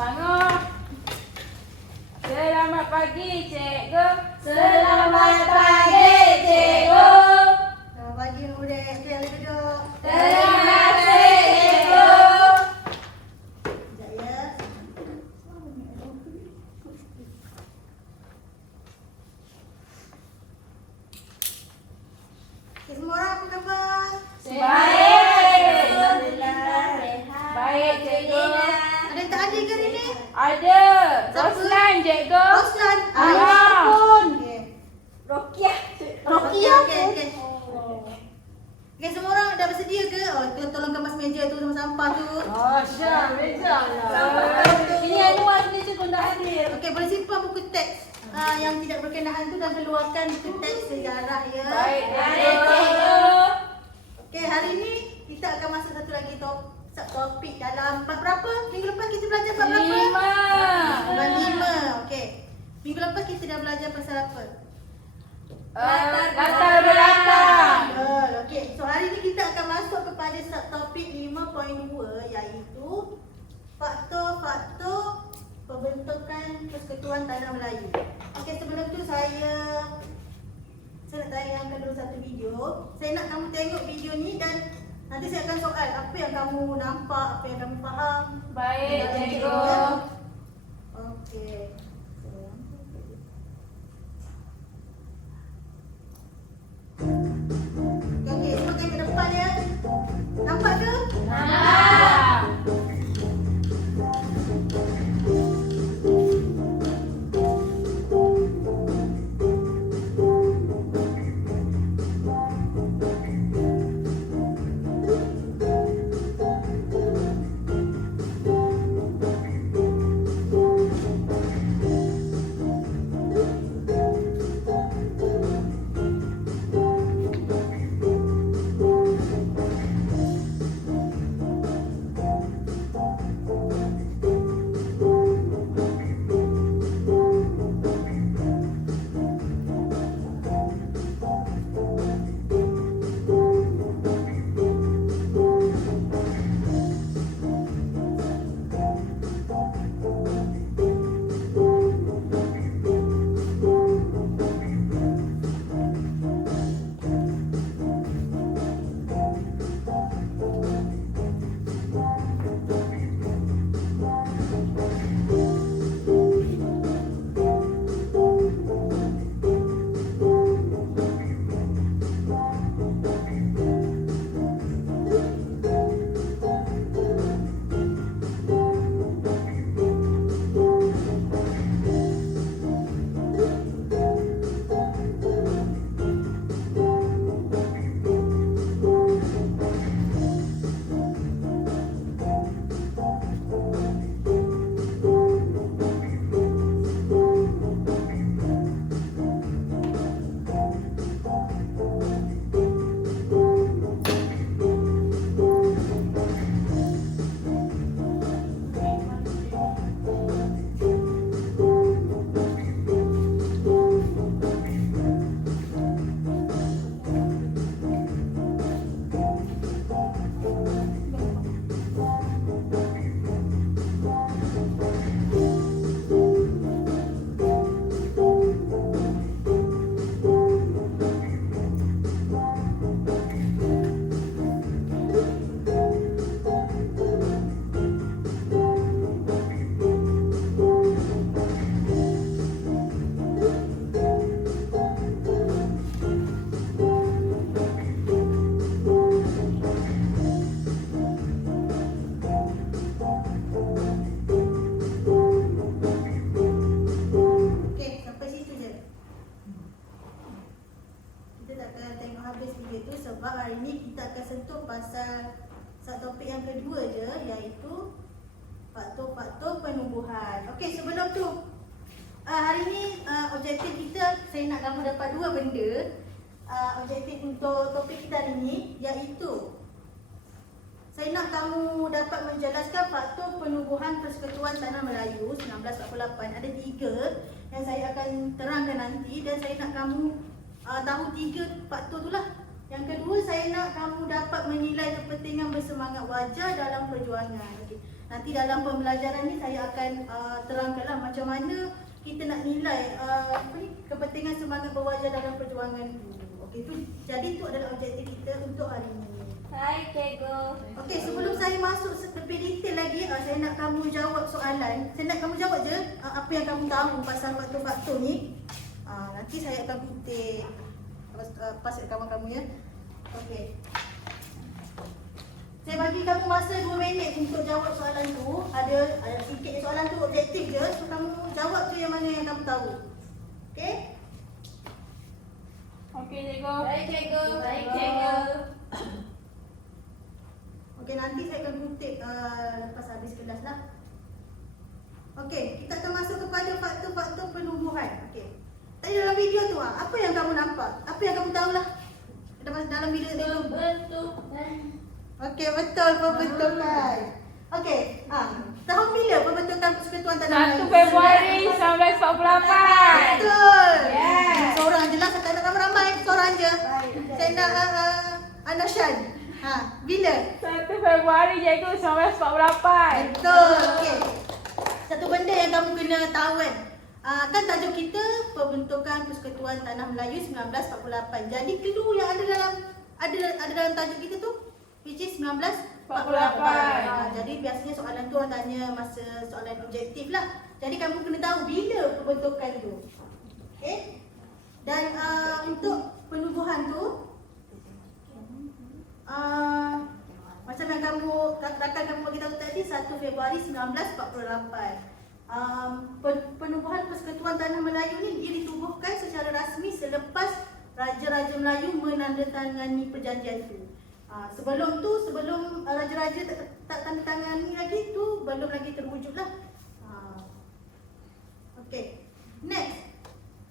Bangun. Selamat pagi, cikgu. Selamat pagi, cikgu. Selamat pagi, murid. Okey, duduk. Terima kasih, cikgu. Sekejap ya. Okey, semua orang apa khabar? Baik. Alhamdulillah. Baik, cikgu. Ada yang tak hadir ke hari ni? Ada. Siapa? Roslan, cikgu. Roslan. Ah. Ya ampun. Okey. Rokiah. Rokiah. Okey. Okey, semua orang dah bersedia ke? Oh, tolong kemas meja tu sama sampah tu. Syah, Reza lah. Ini Anwar ni cikgu dah hadir. Okey, boleh simpan buku teks yang tidak berkenaan tu dan keluarkan buku teks sejarah ya. Baik, Baik, cikgu. cikgu. Okey, hari ni kita akan masuk satu lagi topik dalam bab berapa? Minggu lepas kita belajar bab berapa? 5. Bab 5. Okey. Minggu lepas kita dah belajar pasal apa? Latar belakang. Betul. Okey. So hari ni kita akan masuk kepada subtopik 5.2 iaitu faktor-faktor pembentukan Persekutuan Tanah Melayu. Okey, sebelum tu saya nak tayangkan dulu satu video. Saya nak kamu tengok video ni dan nanti saya akan soal apa yang kamu nampak, apa yang kamu faham. Baik, cikgu. Okey. Okey, semua tengok depan ya. Nampak ke? Nampak. Okey, sampai situ je. Kita tak akan tengok habis video tu sebab hari ni kita akan sentuh pasal subtopik yang kedua je iaitu faktor-faktor penumbuhan. Okey, sebelum tu hari ni objektif kita saya nak kamu dapat dua benda. Objektif untuk topik kita hari ni iaitu saya nak kamu dapat menjelaskan faktor penubuhan Persekutuan Tanah Melayu 1948. Ada 3 yang saya akan terangkan nanti dan saya nak kamu tahu 3 faktor tu lah. Yang kedua, saya nak kamu dapat menilai kepentingan bersemangat wajar dalam perjuangan. Okay. nanti dalam pembelajaran ni saya akan terangkanlah macam mana kita nak nilai kepentingan semangat berwajar dalam perjuangan tu. Okey, jadi tu adalah objektif kita untuk hari ini. Baik, cikgu. Okey, sebelum saya masuk lebih detail lagi, saya nak kamu jawab soalan. Saya nak kamu jawab je apa yang kamu tahu pasal faktor-faktor ni. Nanti saya akan kutip pas kawan kamu ya. Okey. Saya bagi kamu masa 2 minit untuk jawab soalan tu. Ada sikit soalan tu objektif je. So kamu jawab je yang mana yang kamu tahu. Okey? Okey, cikgu. Baik, cikgu. Baik, cikgu. Okey, nanti saya akan kutip lepas habis kelas lah. Okey, kita akan masuk kepada faktor-faktor penumbuhan. Okey. Tadi dalam video tu apa yang kamu nampak? Apa yang kamu tahu lah? Dalam video tu. Pembentukan. Okey, betul pembentukan. Okey, tahun bila pembentukan Persekutuan Tanah 1 Melayu? Februari 1948. Betul. Yes. Seorang je lah, saya nak ramai-ramai. Seorang je. Saya nak Anashan. Bila? 1 Februari, cikgu, 1948. Betul. Okey. Satu benda yang kamu kena tahu kan. Kan tajuk kita Pembentukan Persekutuan Tanah Melayu 1948. Jadi clue yang ada dalam tajuk kita tu which is 1948. Jadi biasanya soalan tu orang tanya masa soalan objektif lah. Jadi kamu kena tahu bila pembentukan tu. Okey? Dan untuk penubuhan tu macam yang rakan kamu bagi tahu tadi 1 Februari 1948. Penubuhan Persekutuan Tanah Melayu ni dia ditubuhkan secara rasmi selepas Raja-Raja Melayu menandatangani perjanjian tu. Sebelum Raja-Raja tak tanda tangani lagi tu belum lagi terwujud lah. Okey. Next.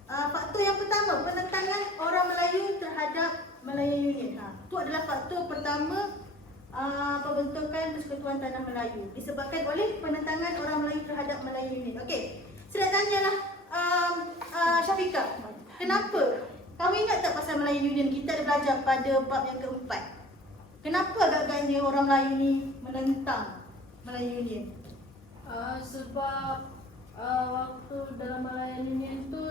Faktor yang pertama, penentangan orang Melayu terhadap Malaya Union. Tu adalah faktor pertama pembentukan Persekutuan Tanah Melayu disebabkan oleh penentangan orang Melayu terhadap Malaya Union. Okey. Saya nak tanyalah Syafiqah, kenapa? Kamu ingat tak pasal Malaya Union? Kita ada belajar pada bab yang keempat. Kenapa agak-agaknya orang Melayu ni menentang Malaya Union? Sebab waktu dalam Malaya Union tu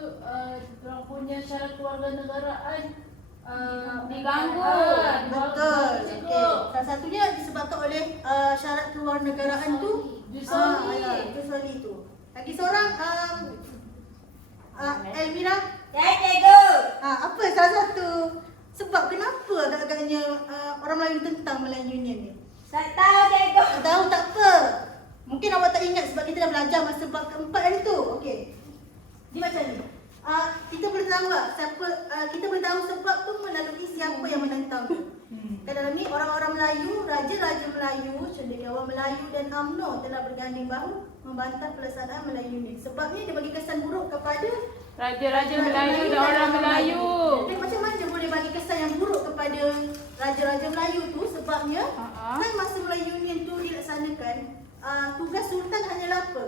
diorang punya syarat kewarganegaraan diganggu. Betul. Okey. Salah satunya disebabkan oleh syarat kewarganegaraan tu Jusoli tu. Lagi seorang Elmira. Ya, cikgu. Apa salah satu sebab kenapa agak-agaknya orang Melayu tentang Malaya Union ni? Tak tahu, cikgu. Tak tahu tak apa. Mungkin awak tak ingat sebab kita dah belajar masa bab keempat hari tu. Okey. Dia macam ni. Kita boleh tahu tak siapa kita boleh tahu sebab tu melalui siapa yang menentang tu. Kat dalam ni orang-orang Melayu, raja-raja Melayu, cendekiawan Melayu dan UMNO telah berganding bahu membantah pelaksanaan Malaya Union. Sebabnya dia bagi kesan buruk kepada Raja-raja Melayu dan orang Melayu. Jadi macam mana boleh bagi kesan yang buruk kepada Raja-Raja Melayu tu? Sebabnya kan masa Malaya Union tu dilaksanakan, tugas Sultan hanyalah apa?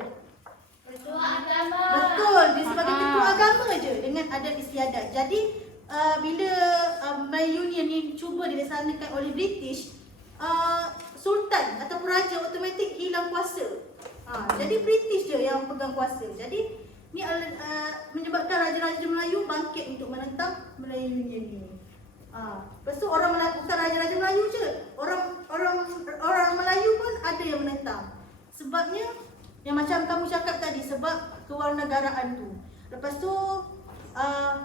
Ketua agama. Betul, dia sebagai ketua agama je dengan adat istiadat. Jadi bila Malaya Union ni cuba dilaksanakan oleh British, Sultan ataupun Raja automatik hilang kuasa. Jadi British je yang pegang kuasa. Jadi ni menyebabkan Raja-Raja Melayu bangkit untuk menentang Malaya Union ni. Lepas tu orang Melayu, bukan Raja-Raja Melayu je, orang Melayu pun ada yang menentang. Sebabnya yang macam kamu cakap tadi, sebab kewarganegaraan tu. Lepas tu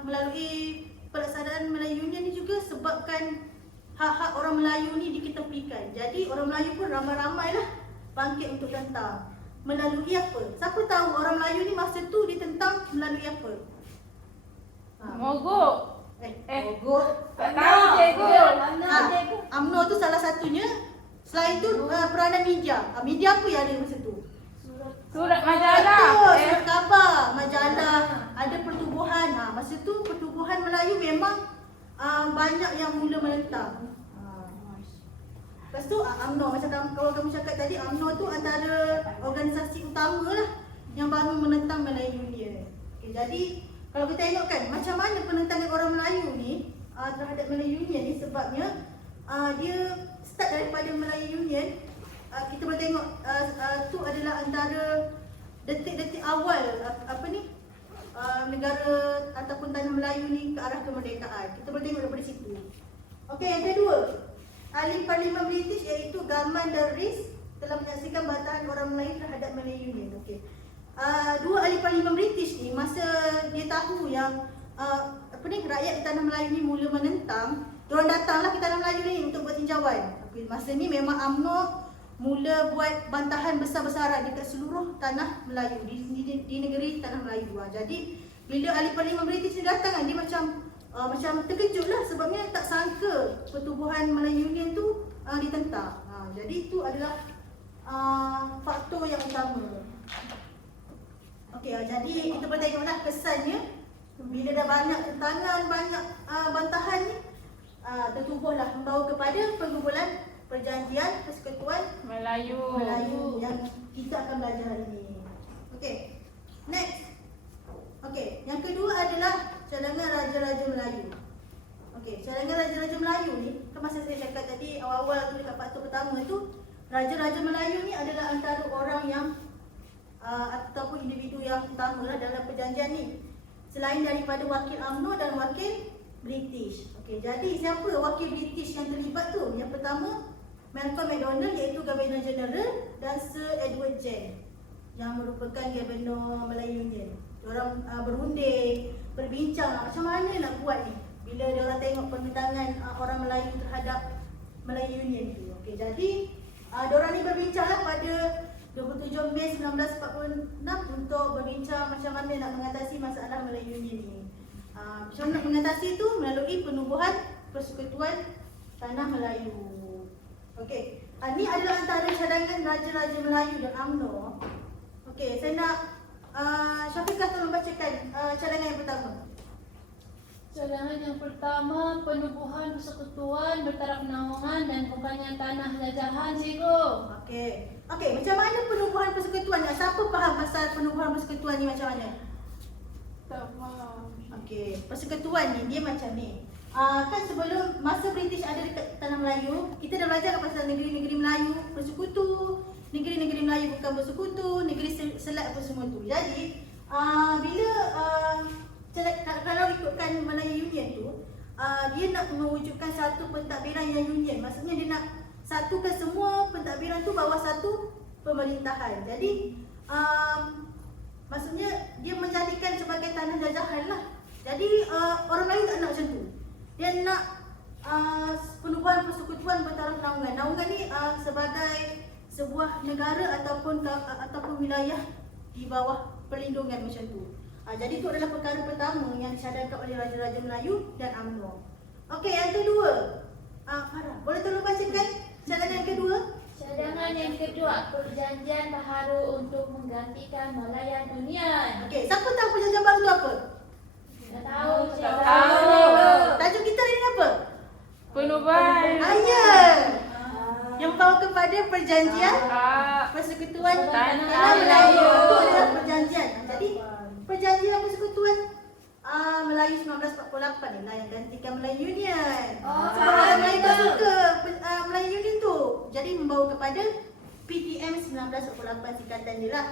melalui pelaksanaan Malaya Union ni juga sebabkan hak-hak orang Melayu ni diketepikan. Jadi orang Melayu pun ramai-ramai lah bangkit untuk tentang. Melalui apa? Siapa tahu orang Melayu ni masa tu ditentang melalui apa? Mogok. Mogok. Tak tahu, cikgu. UMNO tu salah satunya. Selain tu peranan media. Media apa yang ada masa tu? Surat majalah. Betul, surat khabar, majalah. Ada pertubuhan. Masa tu pertubuhan Melayu memang banyak yang mula menentang. Lepas tu UMNO, macam kamu cakap tadi, UMNO tu antara organisasi utama lah yang baru menentang Malaya Union. Okay, jadi kalau kita tengok kan macam mana penentangan orang Melayu ni terhadap Malaya Union ni, sebabnya dia start daripada Malaya Union kita boleh tengok tu adalah antara detik-detik awal negara ataupun tanah Melayu ni ke arah kemerdekaan. Kita boleh tengok daripada situ. Okey, yang kedua, ahli Parlimen British iaitu Gaman dan Rees telah menyaksikan bantahan orang Melayu terhadap Malay Union. Okey. Dua ahli Parlimen British ni masa dia tahu yang rakyat di tanah Melayu ni mula menentang, diorang datanglah ke tanah Melayu ni untuk buat tinjauan. Okey, masa ni memang UMNO mula buat bantahan besar-besaran dekat seluruh tanah Melayu di negeri tanah Melayu. Jadi bila ahli Parlimen British ni datang kan, dia macam terkejut lah sebabnya tak sangka pertubuhan Malay Union tu ditentang. Jadi itu adalah faktor yang utama. Okey, jadi kita boleh tengoklah kesannya bila dah banyak tentangan, banyak bantahan ni, tertubuhlah membawa kepada pengumpulan Perjanjian Persekutuan Melayu. yang kita akan belajar hari ini. Okey. Next. Okey, yang kedua adalah cadangan Raja-Raja Melayu. Okey, cadangan Raja-Raja Melayu ni, masa saya cakap tadi awal-awal tu dekat faktor pertama tu, Raja-Raja Melayu ni adalah antara orang yang ataupun individu yang utamalah dalam perjanjian ni. Selain daripada wakil UMNO dan wakil British. Okey, jadi siapa wakil British yang terlibat tu? Yang pertama, Malcolm MacDonald iaitu Governor General, dan Sir Edward Gen yang merupakan Governor Malay Union. Diorang berunding, berbincang macam mana nak buat ni bila diorang tengok permintaan orang Melayu terhadap Malay Union tu. Okey, jadi diorang ni berbincanglah pada 27 Mei 1946 untuk berbincang macam mana nak mengatasi masalah Malay Union ni. Macam mana nak mengatasi tu melalui penubuhan Persekutuan Tanah Melayu. Okey, ini adalah antara cadangan Raja-Raja Melayu dan UMNO. Okey, saya nak Syafiqah tolong bacakan cadangan yang pertama. Cadangan yang pertama, penubuhan persekutuan bertaraf naungan dan pembangunan tanah jajahan, cikgu. Okey, macam mana penubuhan persekutuan ni? Siapa faham pasal penubuhan persekutuan ni macam mana? Tak faham. Okey, persekutuan ni dia macam ni. Kan sebelum masa British ada dekat tanah Melayu, kita dah belajar pasal negeri-negeri Melayu bersekutu, negeri-negeri Melayu bukan bersekutu, negeri Selat apa semua tu. Jadi bila kalau ikutkan Malay Union tu, dia nak mewujudkan satu pentadbiran yang union. Maksudnya dia nak satukan semua pentadbiran tu bawah satu pemerintahan. Jadi maksudnya dia menjadikan sebagai tanah jajahan lah. Jadi orang Melayu tak nak macam tu. Dia nak penubuhan persekutuan bertaraf naungan. Naungan ni sebagai sebuah negara ataupun wilayah di bawah perlindungan macam tu. Jadi itu adalah perkara pertama yang dicadangkan oleh Raja-Raja Melayu dan UMNO. Okey, yang kedua. Farah, boleh tolong bacakan cadangan yang kedua? Cadangan yang kedua, perjanjian baharu untuk menggantikan Malayan Union. Okey, siapa tahu perjanjian baru tu apa? Tak tahu, Tak cikgu. tahu. Tajuk kita hari ni apa? Penubuhan. Ya. Yang membawa kepada perjanjian Persekutuan Tanah Tanah Melayu. Melayu. Itu adalah perjanjian. Jadi perjanjian Persekutuan Melayu 1948 ni lah yang gantikan Malay Union. Sebab orang Melayu tak suka Malay Union tu. Jadi membawa kepada PTM 1948 singkatan dia lah.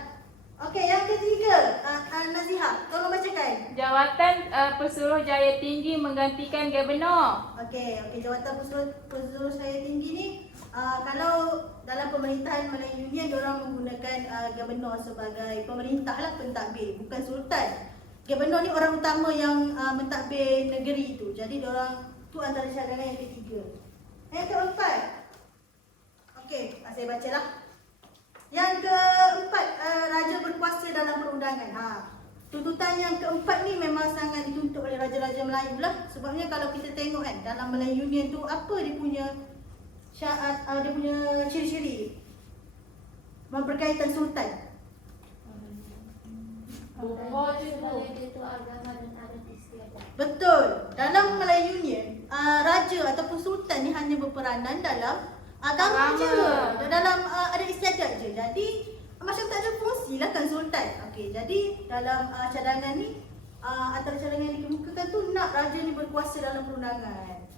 Okey, yang ketiga, Nazihah, tolong bacakan. Jawatan Pesuruhjaya Tinggi menggantikan Gubernur. Okey, jawatan Pesuruhjaya Tinggi ni kalau dalam pemerintahan Malay Union, diorang menggunakan Gubernur sebagai pemerintah lah, pentadbir, bukan sultan. Gubernur ni orang utama yang mentadbir negeri tu. Jadi diorang tu antara cadangan yang ketiga. Yang keempat. Okey, saya bacalah. Yang keempat, raja berkuasa dalam perundangan. Tuntutan yang keempat ni memang sangat dituntut oleh Raja-Raja Melayu lah. Sebabnya kalau kita tengok kan, dalam Malay Union tu apa dia punya syarat, dia punya ciri-ciri berkaitan sultan. Sebagai ketua agama dan adat istiadat. Betul. Dalam Malay Union, raja ataupun sultan ni hanya berperanan dalam agama je, dalam adat istiadat je. Jadi macam tak ada fungsi lah kan sultan. Okey, jadi dalam cadangan ni, antara cadangan yang dikemukakan tu nak raja ni berkuasa dalam perundangan.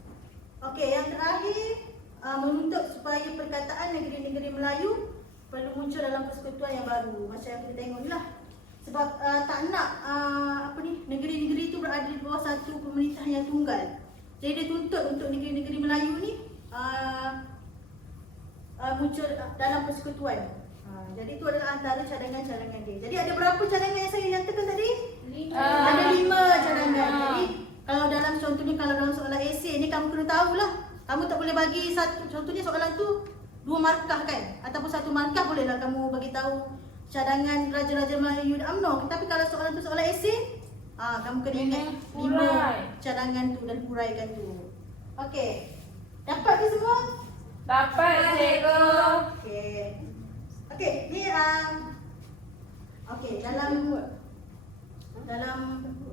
Okey, yang terakhir, menuntut supaya perkataan negeri-negeri Melayu perlu muncul dalam persekutuan yang baru. Macam yang kita tengok ni lah. Sebab tak nak negeri-negeri itu berada di bawah satu pemerintahan yang tunggal. Jadi dia tuntut untuk negeri-negeri Melayu ni muncul dalam persekutuan. Jadi itu adalah antara cadangan-cadangan dia. Jadi ada berapa cadangan yang saya nyatakan tadi? 5. Ada 5 cadangan. Jadi kalau dalam contohnya, kalau dalam soalan esei ni kamu kena tahulah. Kamu tak boleh bagi satu, contohnya soalan tu 2 markah kan, ataupun 1 markah bolehlah kamu bagi tahu cadangan Raja-Raja Melayu dan UMNO. Tapi kalau soalan tu soalan esei, kamu kena ingat 5 cadangan tu dan huraikan tu. Okey. Dapat ke semua? Dapat, cikgu. Okey. Okey, ni okey, dalam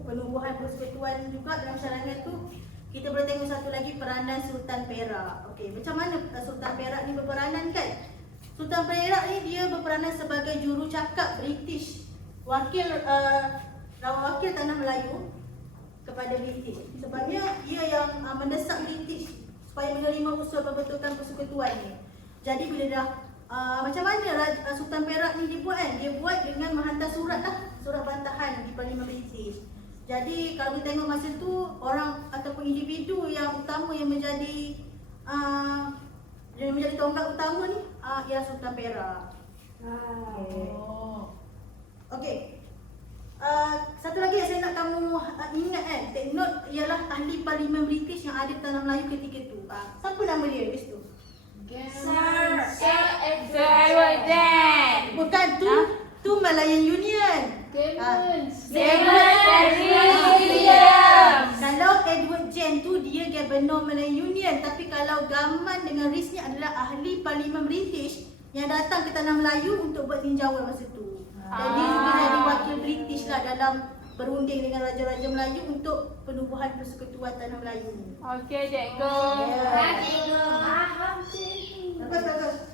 penubuhan persekutuan juga dalam cadangan tu kita boleh tengok satu lagi peranan Sultan Perak. Okey, macam mana Sultan Perak ni berperanan kan? Sultan Perak ni dia berperanan sebagai jurucakap British, wakil tanah Melayu kepada British. Sebabnya dia yang mendesak British supaya menerima usul pembentukan persekutuan ni. Jadi bila dah macam mana Sultan Perak ni dibuat kan? Dia buat dengan menghantar surat bantahan di Parlimen British. Jadi kalau kita tengok masa tu, orang ataupun individu yang utama yang menjadi tonggak utama ni ialah Sultan Perak. Okey. Satu lagi yang saya nak kamu ingat kan, take note, ialah ahli Parlimen British yang ada di tanah Melayu ketika tu. Siapa nama dia di situ? Sir Edward James. Bukan tu Malayan Union. Kalau Edward James tu dia Governor Malayan Union, tapi kalau Gaman dengan Rees ni adalah ahli Parlimen British yang datang ke tanah Melayu untuk buat tinjauan masa tu. Dan dia juga jadi wakil British lah dalam berunding dengan Raja-Raja Melayu untuk penubuhan persekutuan tanah Melayu ni. Okey, cikgu. Bagus.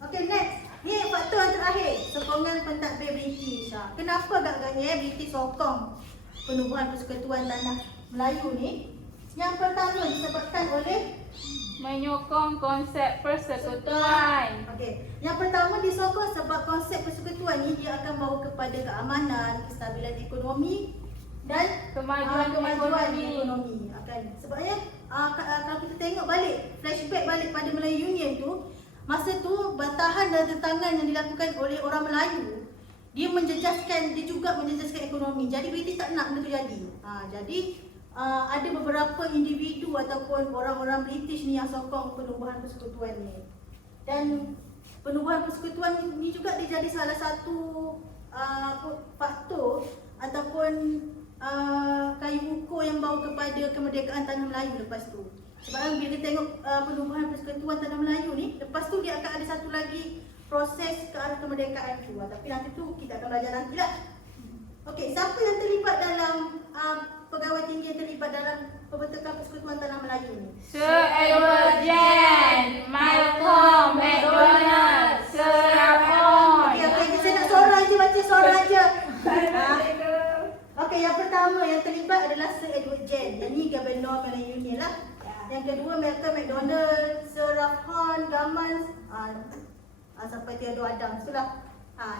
Okey, next. Ni faktor yang terakhir, sokongan pentadbir British. Kenapa agaknya British sokong penubuhan persekutuan tanah Melayu ni? Yang pertama disebabkan oleh Menyokong konsep persekutuan. okey. Yang pertama disokong sebab konsep persekutuan ni dia akan bawa kepada keamanan, kestabilan ekonomi dan Kemajuan ekonomi. Sebabnya kalau kita tengok balik, flashback balik pada Melayu Union tu, masa tu bantahan dan tentangan yang dilakukan oleh orang Melayu, dia juga menjejaskan ekonomi. Jadi British tak nak benda tu jadi. Jadi ada beberapa individu ataupun orang-orang British ni yang sokong penubuhan persekutuan ni. Dan penubuhan persekutuan ni juga dia jadi salah satu faktor ataupun kayu ukur yang bawa kepada kemerdekaan tanah Melayu lepas tu. Sebab bila kita tengok penubuhan persekutuan tanah Melayu ni, lepas tu dia akan ada satu lagi proses ke arah kemerdekaan tu. Tapi nanti tu kita akan belajar nanti lah. Okey, siapa yang terlibat dalam pegawai tinggi yang terlibat dalam pembentukan persekutuan tanah Melayu ni? Sir Edward James, Malcolm McDonald, Sir Ramon. Okey, saya nak seorang je, baca seorang je. Okey, yang pertama yang terlibat adalah Sir Edward James. Yang ni Governor Malayan Union lah. Yang kedua Malcolm McDonald, Sir Ramon, Gaman, sampai Theodore Adams tu lah.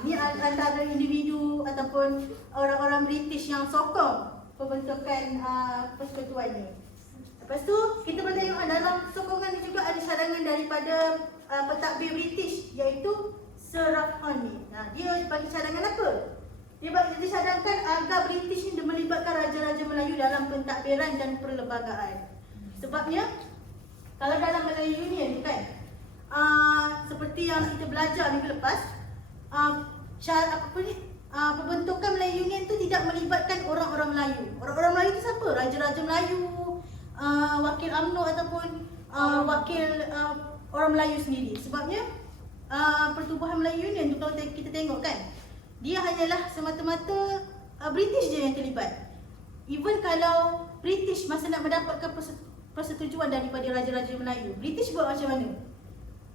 Ni antara individu ataupun orang-orang British yang sokong pembentukan persekutuan ni. Lepas tu kita boleh tengok dalam sokongan ni juga ada cadangan daripada pentadbir British, iaitu Sir Ramon ni. Dia bagi cadangan apa? Dia cadangkan agar British ni melibatkan Raja-Raja Melayu dalam pentadbiran dan perlembagaan. Sebabnya kalau dalam Malayan Union tu kan, seperti yang kita belajar minggu lepas, pembentukan Malayan Union tu tidak melibatkan orang-orang Melayu. Orang-orang Melayu tu siapa? Raja-Raja Melayu, wakil UMNO ataupun wakil orang Melayu sendiri. Sebabnya pertubuhan Malayan Union tu kalau kita tengok kan, dia hanyalah semata-mata British je yang terlibat. Even kalau British masa nak mendapatkan persetujuan daripada Raja-Raja Melayu, British buat macam mana?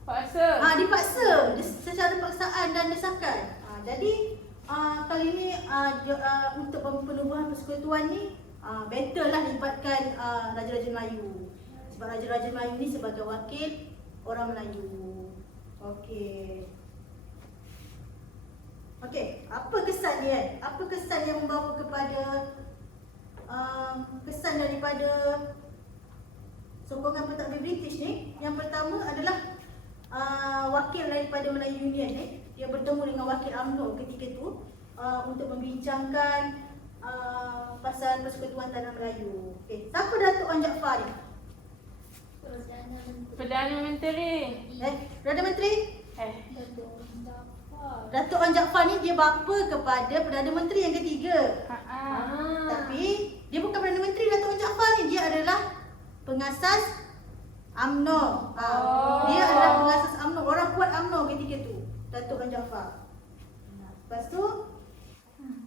Paksa. Dipaksa secara paksaan dan desakan. Jadi kali ini untuk penubuhan persekutuan ni better lah libatkan Raja-Raja Melayu. Sebab Raja-Raja Melayu ni sebagai wakil orang Melayu. Okey. Okey, apa kesan dia kan? Apa kesan yang membawa kepada kesan daripada sokongan pentadbir British ni? Yang pertama adalah wakil daripada Melayu Union ni, dia bertemu dengan wakil UMNO ketika tu untuk membincangkan pasal Persekutuan Tanah Melayu. Okey, siapa Datuk Wan Jaafar ni? Perdana Menteri. Perdana Menteri? Datuk Datuk Wan Jaafar ni dia bapa kepada Perdana Menteri yang ketiga. Ah. Tapi dia bukan Perdana Menteri Datuk Wan Jaafar ni, dia adalah pengasas UMNO. Dia adalah pengasas UMNO, orang kuat UMNO ketika tu, Datuk Wan Jaafar. Lepas tu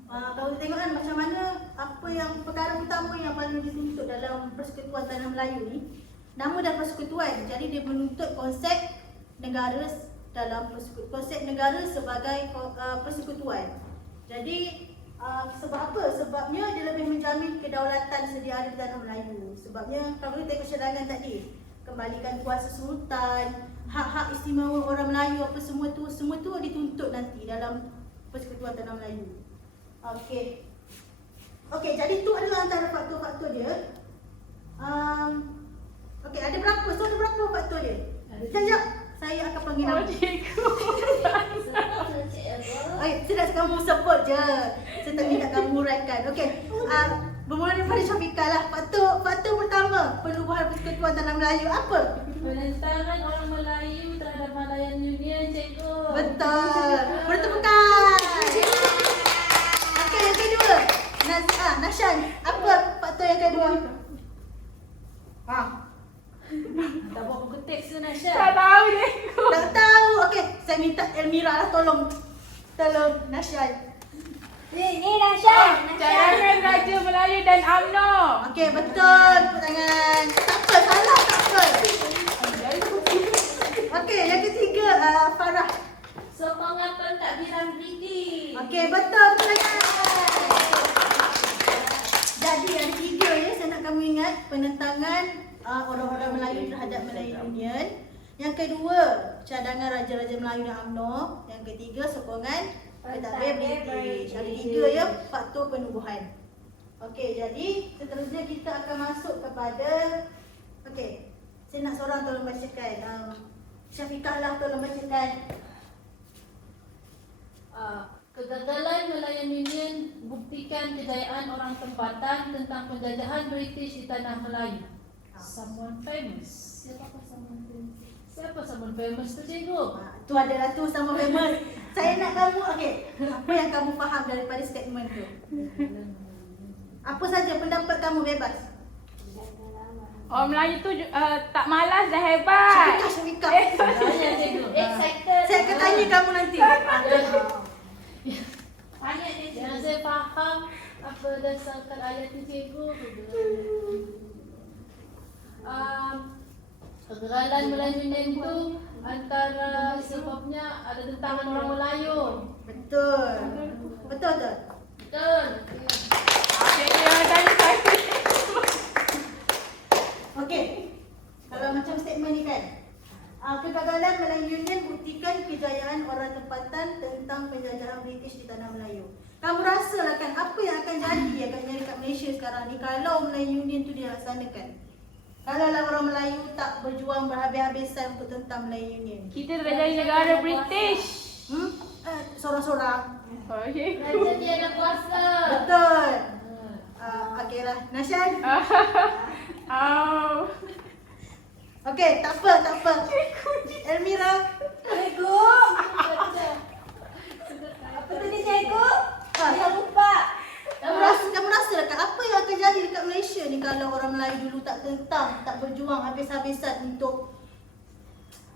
kalau kita tengok kan macam mana apa yang perkara utama yang paling dituntut dalam Persekutuan Tanah Melayu ni, nama dah persekutuan. Jadi dia menuntut konsep negara dalam konsep negara sebagai persekutuan. Jadi sebab apa? Sebabnya dia lebih menjamin kedaulatan sedia ada di Tanah Melayu. Sebabnya kalau kita tengok cadangan tadi, kembalikan kuasa sultan, hak-hak istimewa orang Melayu apa semua tu dituntut nanti dalam Persekutuan Tanah Melayu. Okey. Okey, jadi tu adalah antara faktor-faktor dia. Okey, ada berapa? So ada berapa faktor dia? Sekejap, saya akan panggil nama. Cikgu. Saya nak kamu sebut je. Saya tak minta kamu uraikan. Okey. Bermula daripada Syafiqah lah. Faktor pertama, perubahan Persekutuan Tanah Melayu apa? Penentangan orang Melayu terhadap Malayan Union, cikgu. Betul. Bertepukan. Okey, yang kedua. Nashan, apa faktor yang kedua? Tak buat buku teks ke Nasha? Tak tahu cikgu. Tak tahu. Okey, saya minta Elmira lah tolong Nashan. Ni Nasha. Cadangan Raja Melayu dan UMNO. Okey, betul. Tepuk tangan. Tak apa, salah tak apa. Okey, yang ketiga Farah. Sokongan pentadbiran British. Okey, betul. Tepuk tangan. Jadi yang ketiga ya, saya nak kamu ingat penentangan orang-orang Melayu terhadap Melayu Union. Yang kedua, cadangan Raja-Raja Melayu dan UMNO. Yang ketiga, sokongan pentadbir British. Ada tiga ya, faktor penubuhan. Okey, jadi seterusnya kita akan masuk kepada okey. Saya nak seorang tolong bacakan. Syafiqah lah tolong bacakan. Kegagalan Malayan Union buktikan kejayaan orang tempatan tentang penjajahan British di tanah Melayu. Someone famous. Siapa someone famous tu, cikgu? Tu adalah tu sama famous. Saya nak kamu okey. Apa yang kamu faham daripada statement tu? Apa saja pendapat kamu bebas. Orang Melayu tu tak malas dah hebat. Syafiqah. Tanya, cikgu. Excited. Saya akan tanya kamu nanti. Tanya dia. Yang saya faham berdasarkan ayat tu, cikgu. Kegagalan Melayu Union tu antara sebabnya ada tentangan orang Melayu. Betul. Betul tak? Betul. Cikgu yang tanya saya. Okey. Kalau macam statement ni kan. Kegagalan Melayu Union buktikan kejayaan orang tempatan tentang penjajahan British di tanah Melayu. Kamu rasalah kan apa yang akan jadi akan jadi kat Malaysia sekarang ni kalau Melayu Union tu dilaksanakan? Kalau lah orang Melayu tak berjuang berhabis-habisan untuk tentang Melayu Union. Kita dah jadi negara British. Sorang-sorang. Oh, cikgu. Raja dia ada kuasa. Betul. Okeylah. Nashan? Oh. Okey, tak apa. Elmira? Cikgu. Apa tadi cikgu? Dia lupa. Kamu rasa dekat apa yang akan jadi dekat Malaysia ni kalau orang Melayu dulu tak tentang, tak berjuang habis-habisan untuk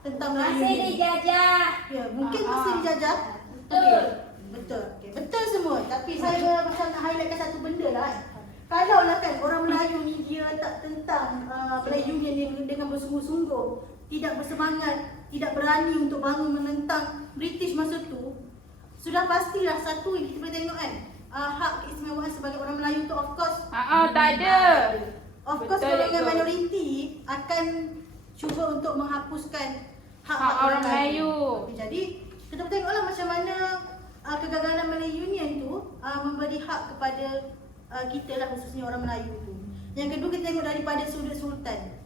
tentang Melayu Masih ni? dijajah. Ya, mungkin masih dijajah. Okey. Betul. Okey, betul semua. Tapi saya macam nak highlightkan satu benda lah kan. Kalau lah kan orang Melayu ni dia tak tentang Melayu ni dengan bersungguh-sungguh, tidak bersemangat, tidak berani untuk bangun menentang British masa tu, sudah pastilah satu yang kita boleh tengok kan, hak keistimewaan sebagai orang Melayu tu of course Tak ada. Of course Betul, golongan cikgu. minoriti akan cuba untuk menghapuskan hak-hak Hak orang Melayu. Okay, jadi kita tengoklah macam mana kegagalan Malay Union tu memberi hak kepada kita lah, khususnya orang Melayu tu. Yang kedua kita tengok daripada sudut sultan.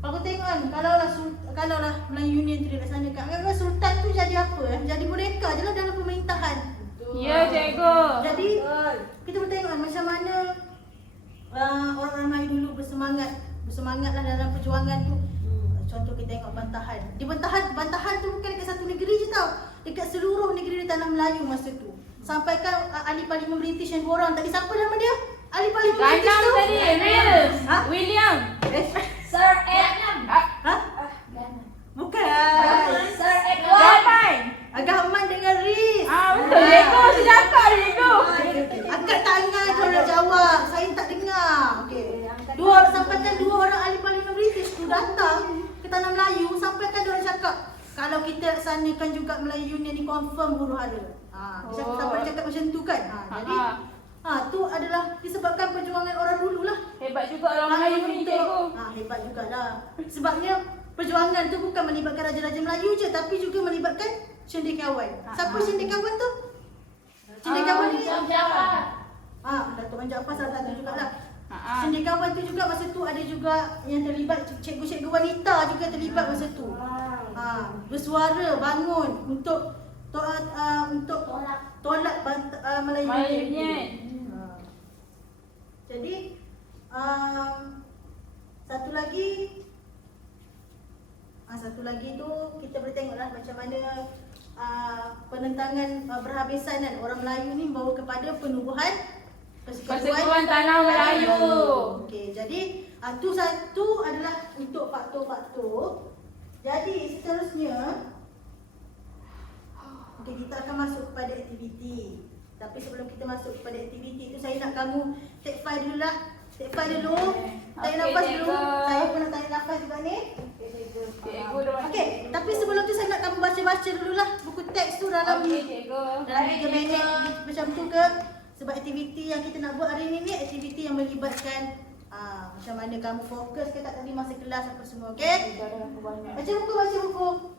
Kalau kita tengok kan, kalaulah Melayu Union tu dilaksanakan, kadang-kadang sultan tu jadi apa? Jadi boneka je lah dalam pemerintahan. Ya, cikgu. Jadi kita boleh tengok kan macam mana orang-orang Melayu dulu bersemangat lah dalam perjuangan tu. Contoh kita tengok Bantahan. Di Bantahan tu bukan dekat satu negeri je tau. Dekat seluruh negeri di tanah Melayu masa tu. Sampaikan ahli parlimen British yang 2 orang. Tadi siapa nama dia? Ahli parlimen British Ganam tu? tadi, Reels. Ha? William. Sir Edward. Ha? Bukan. Sir Edward. Jawapan. Agaman dengan Riz. Betul, cikgu. Saya cakap, cikgu. Angkat tangan kalau nak jawab. Saya tak dengar. Okey. Sampaikan 2 orang ahli parlimen British tu datang ke tanah Melayu, sampaikan dia orang cakap kalau kita laksanakan juga Melayu Union ni confirm huru hara. Siapa cakap macam tu kan? Jadi tu adalah disebabkan perjuangan orang dulu lah. Hebat juga orang Melayu ni, cikgu. Hebat jugalah. Sebabnya perjuangan tu bukan melibatkan raja-raja Melayu je, tapi juga melibatkan cendekiawan. Siapa cendekiawan tu? Cendekiawan ni Datuk Wan Jaafar salah satu jugalah. Cendekiawan tu juga masa tu ada juga yang terlibat, cikgu-cikgu wanita juga terlibat masa tu. Bersuara bangun untuk tolak Melayu Union. Jadi satu lagi tu kita boleh tengoklah macam mana penentangan berhabisanan orang Melayu ni membawa kepada penubuhan Persekutuan Tanah Melayu. Okey, jadi tu satu adalah untuk faktor-faktor. Jadi seterusnya kita akan masuk kepada aktiviti. Tapi sebelum kita masuk kepada aktiviti tu, saya nak kamu take file dulu lah. Take file dulu. Tarik nafas dulu. Saya pun nak tarik nafas juga ni. Cikgu dah masuk. Okey, tapi sebelum tu saya nak kamu baca-baca dululah buku teks tu dalam Cikgu. dalam 3 minit macam tu ke? Sebab aktiviti yang kita nak buat hari ni aktiviti yang melibatkan macam mana kamu fokus ke tak tadi masa kelas apa semua, okey? Baca buku.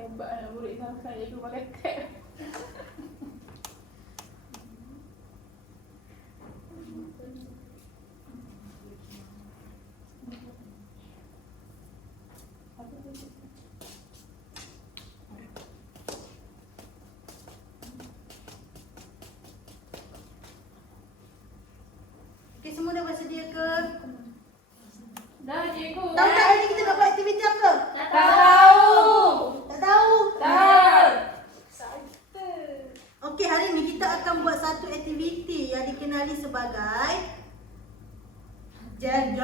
Hebat anak murid saya, cikgu pakai tab. Okey, semua dah bersedia ke? Dah, cikgu. Tahu tak hari ni kita nak buat aktiviti apa? Tak tahu. Tak tahu? Tak. Okey, hari ni kita akan buat satu aktiviti yang dikenali sebagai Jeng.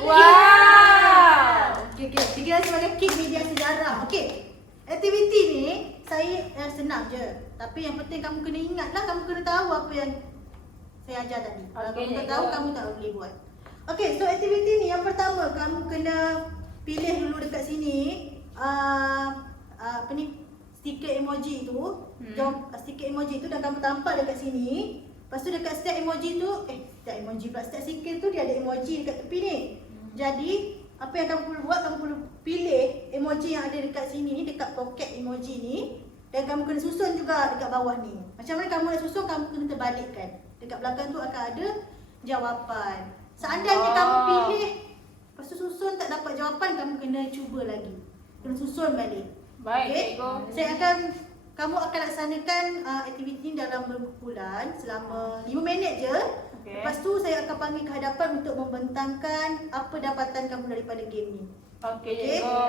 Wow. Okey, dikenali sebagai Kid Media Sejarah. Okey, aktiviti ni saya senang je. Tapi yang penting kamu kena ingatlah, kamu kena tahu apa yang saya ajar tadi. Kalau Okey, kamu tak cikgu. tahu, kamu tak boleh buat. Okey, so aktiviti ni yang pertama kamu kena pilih dulu dekat sini apa ni, stiker emoji tu. Jom stiker emoji tu dan kamu tampal dekat sini. Lepas tu dekat setiap emoji tu, setiap stiker tu dia ada emoji dekat tepi ni. Jadi apa yang kamu perlu buat, kamu perlu pilih emoji yang ada dekat sini ni, dekat poket emoji ni. Dan kamu kena susun juga dekat bawah ni. Macam mana kamu nak susun, kamu kena terbalikkan. Dekat belakang tu akan ada jawapan. Seandainya kamu pilih, lepas tu susun tak dapat jawapan, kamu kena cuba lagi. Kena susun balik. Baik, cikgu. Kamu akan laksanakan aktiviti ni dalam berbulan selama 5 minit je. Okey. Lepas tu saya akan panggil ke hadapan untuk membentangkan apa dapatan kamu daripada game ni. Okey, Okey. cikgu.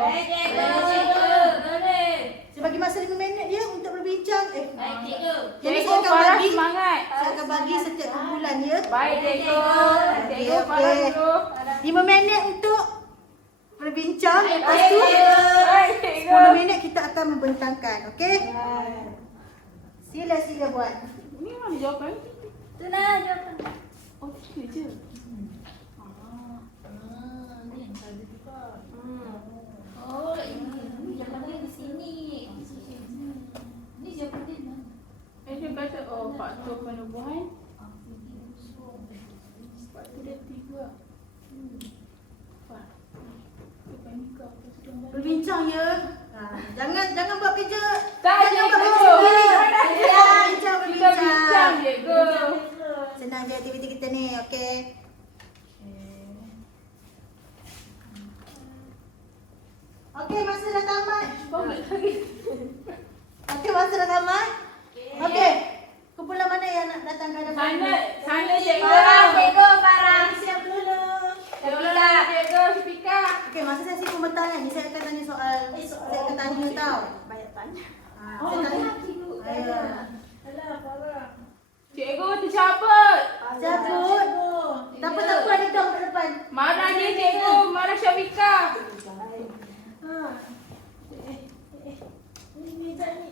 Saya bagi masa 5 minit dia untuk berbincang. Jadi Cikgu, saya akan Farah bagi semangat. Saya akan bagi setiap kumpulan ya. Baik, cikgu. Cikgu, Okey, Farah okey. dulu. 5 minit untuk berbincang. Lepas tu Baik, cikgu. 10 minit kita akan membentangkan. Okey? Sila buat. Ini mana jawapan? Tu lah jawapan. Oh, je. Ni yang tadi juga. Hmm. Oh, ini jawapannya di sini. Ini jawapannya di mana? Dia kata faktor penubuhan. Faktor dia 3. Berbincang ya. Jangan buat kerja. Tak, Jangan buat cikgu. kerja sendiri. Kita Bincang, bincang, cikgu. Senang je aktiviti kita ni, okey. Okey, masa dah tamat. Okey, masa dah tamat. Okey. Kumpulan mana yang nak datang ke hadapan? Sana cikgu. Cikgu, Farah. Siap dulu. Cikgu, Syafika. Okey, masa sesi pemetahan ni saya akan tanya soal. Saya akan tanya tau. Banyak tanya. Saya tanya. Ayo. Cikgu tercabut. Cabut. Tak apa, ada dong ke depan. Marah dia cikgu, marah Syafika.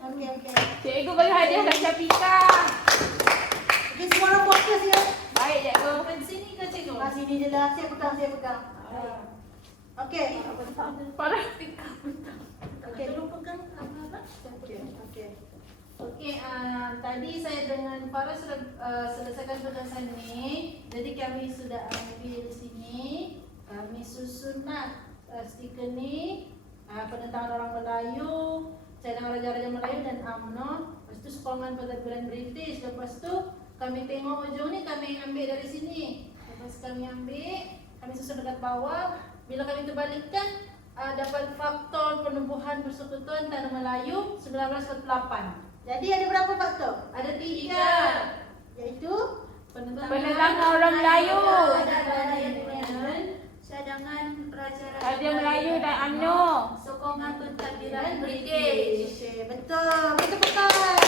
Okey. Cikgu bagi hadiah kat Syafika. Okey, semua orang fokus ya. Baik cikgu. Di sini ke cikgu? Sini je lah. Saya pegang. Okey. Parah. Okey. Lupakan apa-apa. Okey. Okey, tadi saya dengan Farah sudah selesaikan tugasan ni. Jadi kami sudah ambil di sini. Kami susunlah stiker ni. Penentangan orang Melayu, cadangan raja-raja Melayu dan UMNO. Lepas tu sokongan pertempuran British. Lepas tu kami tengok ujung ni, kami ambil dari sini. Lepas kami ambil, kami susun dekat bawah. Bila kami terbalikkan, dapat faktor penumbuhan persekutuan Tanah Melayu 1948. Jadi ada berapa faktor? Ada 3. Iaitu Penentangan orang Melayu. Cadangan Raja Melayu dan UMNO. sokongan pentadbiran British. Okey, betul. Kita pekat.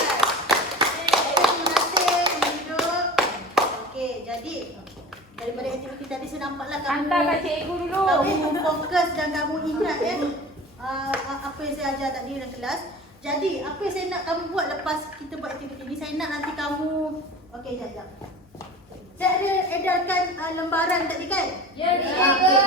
Terima kasih. Duduk. Okey, jadi daripada aktiviti tadi saya nampaklah kamu Hantar kat cikgu dulu. kamu fokus dan kamu ingat ya apa yang saya ajar tadi dalam kelas. Jadi, apa yang saya nak kamu buat lepas kita buat aktiviti ni, saya nak nanti kamu okey, jap. Saya ada edarkan lembaran tadi kan? Ya, Okey.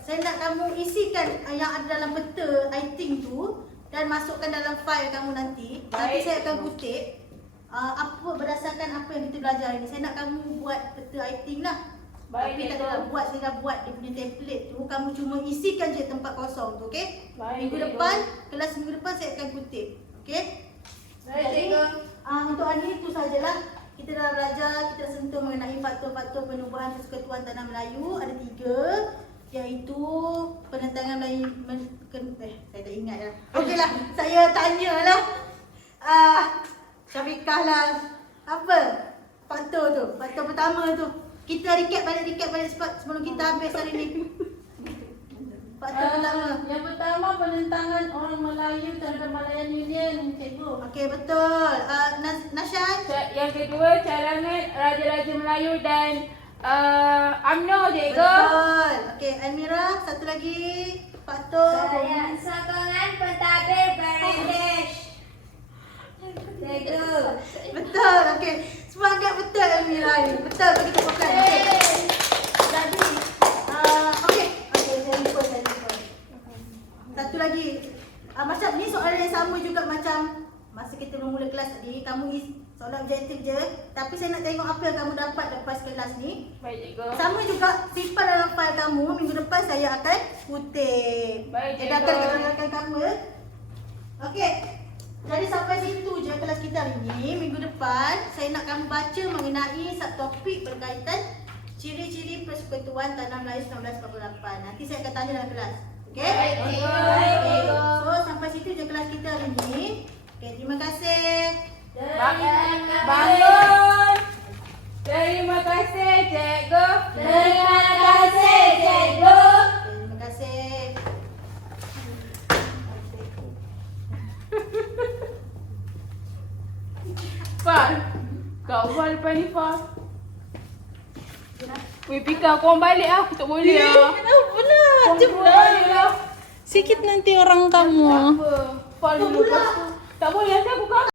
Saya nak kamu isikan yang ada dalam peta iting tu dan masukkan dalam fail kamu nanti. Nanti Baik. saya akan kutip apa berdasarkan apa yang kita belajar ini. Saya nak kamu buat peta iting lah. Baik, Tapi tak cikgu. ada buat, saya dah buat dia punya template tu. Kamu cuma isikan je tempat kosong tu, okey? Baik, Minggu cikgu. depan, kelas minggu depan saya akan kutip. Okey? Baik, Jadi, cikgu. untuk hari ini itu sajalah. Kita dah belajar, kita sentuh mengenai faktor-faktor penubuhan persekutuan Tanah Melayu. Ada 3, iaitu penentangan Melayu. Saya tak ingat dah. Okeylah, saya tanyalah. Syafikah lah. Apa faktor tu? Faktor pertama tu. Kita recap balik sebelum kita habis hari ni. Faktor pertama. Yang pertama penentangan orang Melayu terhadap Malayan Union, cikgu. Okey, betul. Nasyan? Yang kedua, cadangan Raja-Raja Melayu dan UMNO cikgu. Betul. Okey, Almira, satu lagi faktor. sokongan pentadbir British. Cikgu. Betul. Okey. Semangat betul Almira ni. Betul, kita fokus. Okey. Jadi okey, saya lupa. Satu lagi. Macam ni soalan yang sama juga macam masa kita mula kelas tadi. Kamu soalan objektif je, tapi saya nak tengok apa yang kamu dapat lepas kelas ni. Baik cikgu. Sama juga simpan dalam fail kamu. Minggu depan saya akan kutip. Baik, cikgu. Edarkan keterangan kamu ya. Okey. Jadi sampai situ je kelas kita hari ni. Minggu depan saya nak kamu baca mengenai subtopik berkaitan ciri-ciri persekutuan Tanah Melayu 1948. Nanti saya akan tanya dalam kelas. Okey? Baik, cikgu. Okey. So sampai situ je kelas kita hari ni. Okey, terima kasih. Bangun. Terima kasih cikgu. Terima kasih, cikgu. Okey, terima kasih. Far. Kau buat depan ni Far. Weh Pika, kau orang balik lah. Aku tak boleh lah. Kenapa lah? Kau orang balik lah. Sikit nanti orang kamu. Apa? Far dulu. Tak boleh, nanti aku